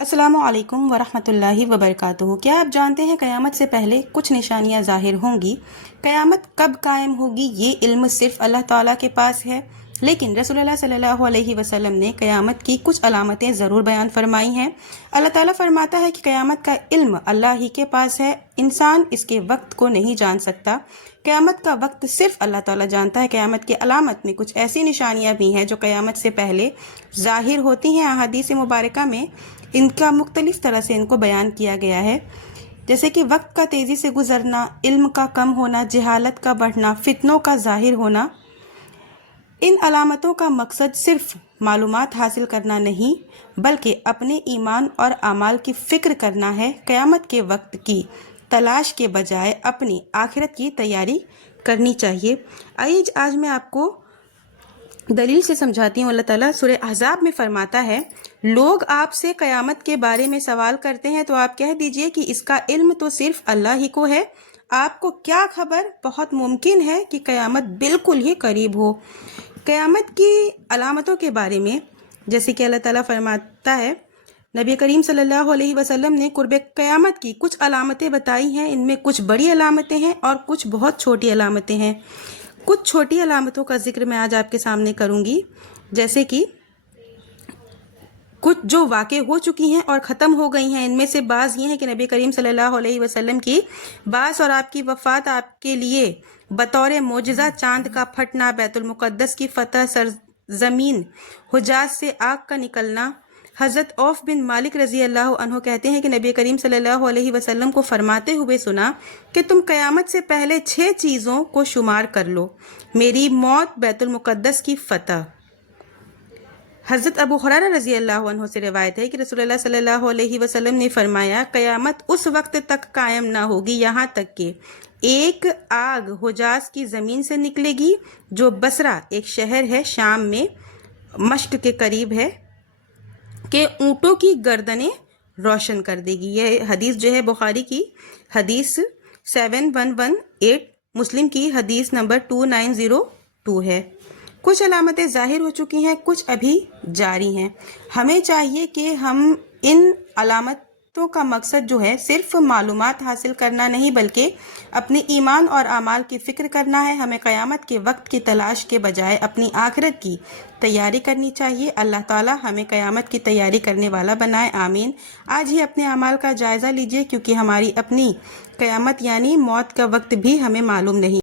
السلام علیکم ورحمۃ اللہ وبرکاتہ۔ کیا آپ جانتے ہیں قیامت سے پہلے کچھ نشانیاں ظاہر ہوں گی؟ قیامت کب قائم ہوگی یہ علم صرف اللہ تعالیٰ کے پاس ہے، لیکن رسول اللہ صلی اللہ علیہ وسلم نے قیامت کی کچھ علامتیں ضرور بیان فرمائی ہیں۔ اللہ تعالیٰ فرماتا ہے کہ قیامت کا علم اللہ ہی کے پاس ہے، انسان اس کے وقت کو نہیں جان سکتا۔ قیامت کا وقت صرف اللہ تعالیٰ جانتا ہے۔ قیامت کی علامت میں کچھ ایسی نشانیاں بھی ہیں جو قیامت سے پہلے ظاہر ہوتی ہیں۔ احادیث مبارکہ میں ان کا مختلف طرح سے ان کو بیان کیا گیا ہے، جیسے کہ وقت کا تیزی سے گزرنا، علم کا کم ہونا، جہالت کا بڑھنا، فتنوں کا ظاہر ہونا۔ ان علامتوں کا مقصد صرف معلومات حاصل کرنا نہیں بلکہ اپنے ایمان اور اعمال کی فکر کرنا ہے۔ قیامت کے وقت کی تلاش کے بجائے اپنی آخرت کی تیاری کرنی چاہیے۔ آئیے آج میں آپ کو دلیل سے سمجھاتی ہوں۔ اللہ تعالیٰ سورہ احزاب میں فرماتا ہے، لوگ آپ سے قیامت کے بارے میں سوال کرتے ہیں تو آپ کہہ دیجئے کہ اس کا علم تو صرف اللہ ہی کو ہے۔ آپ کو کیا خبر؟ بہت ممکن ہے کہ قیامت بالکل ہی قریب ہو۔ قیامت کی علامتوں کے بارے میں جیسے کہ اللہ تعالیٰ فرماتا ہے، نبی کریم صلی اللہ علیہ وسلم نے قرب قیامت کی کچھ علامتیں بتائی ہیں۔ ان میں کچھ بڑی علامتیں ہیں اور کچھ بہت چھوٹی علامتیں ہیں۔ کچھ چھوٹی علامتوں کا ذکر میں آج آپ کے سامنے کروں گی، جیسے کہ کچھ جو واقع ہو چکی ہیں اور ختم ہو گئی ہیں۔ ان میں سے بعض یہ ہیں کہ نبی کریم صلی اللہ علیہ وسلم کی بعث اور آپ کی وفات، آپ کے لیے بطور معجزہ چاند کا پھٹنا، بیت المقدس کی فتح، سرزمین حجاز سے آگ کا نکلنا۔ حضرت عوف بن مالک رضی اللہ عنہ کہتے ہیں کہ نبی کریم صلی اللہ علیہ وسلم کو فرماتے ہوئے سنا کہ تم قیامت سے پہلے 6 چیزوں کو شمار کر لو: میری موت، بیت المقدس کی فتح۔ حضرت ابو ہریرہ رضی اللہ عنہ سے روایت ہے کہ رسول اللہ صلی اللہ علیہ وسلم نے فرمایا، قیامت اس وقت تک قائم نہ ہوگی یہاں تک کہ ایک آگ حجاز کی زمین سے نکلے گی جو بصرہ ایک شہر ہے شام میں مشق کے قریب ہے، کہ اونٹوں کی گردنیں روشن کر دے گی۔ یہ حدیث جو ہے بخاری کی حدیث 7118، مسلم کی حدیث نمبر 2902 ہے۔ کچھ علامتیں ظاہر ہو چکی ہیں، کچھ ابھی جاری ہیں۔ ہمیں چاہیے کہ ہم ان علامتوں کا مقصد جو ہے صرف معلومات حاصل کرنا نہیں بلکہ اپنے ایمان اور اعمال کی فکر کرنا ہے۔ ہمیں قیامت کے وقت کی تلاش کے بجائے اپنی آخرت کی تیاری کرنی چاہیے۔ اللہ تعالیٰ ہمیں قیامت کی تیاری کرنے والا بنائے، آمین۔ آج ہی اپنے اعمال کا جائزہ لیجئے، کیونکہ ہماری اپنی قیامت یعنی موت کا وقت بھی ہمیں معلوم نہیں۔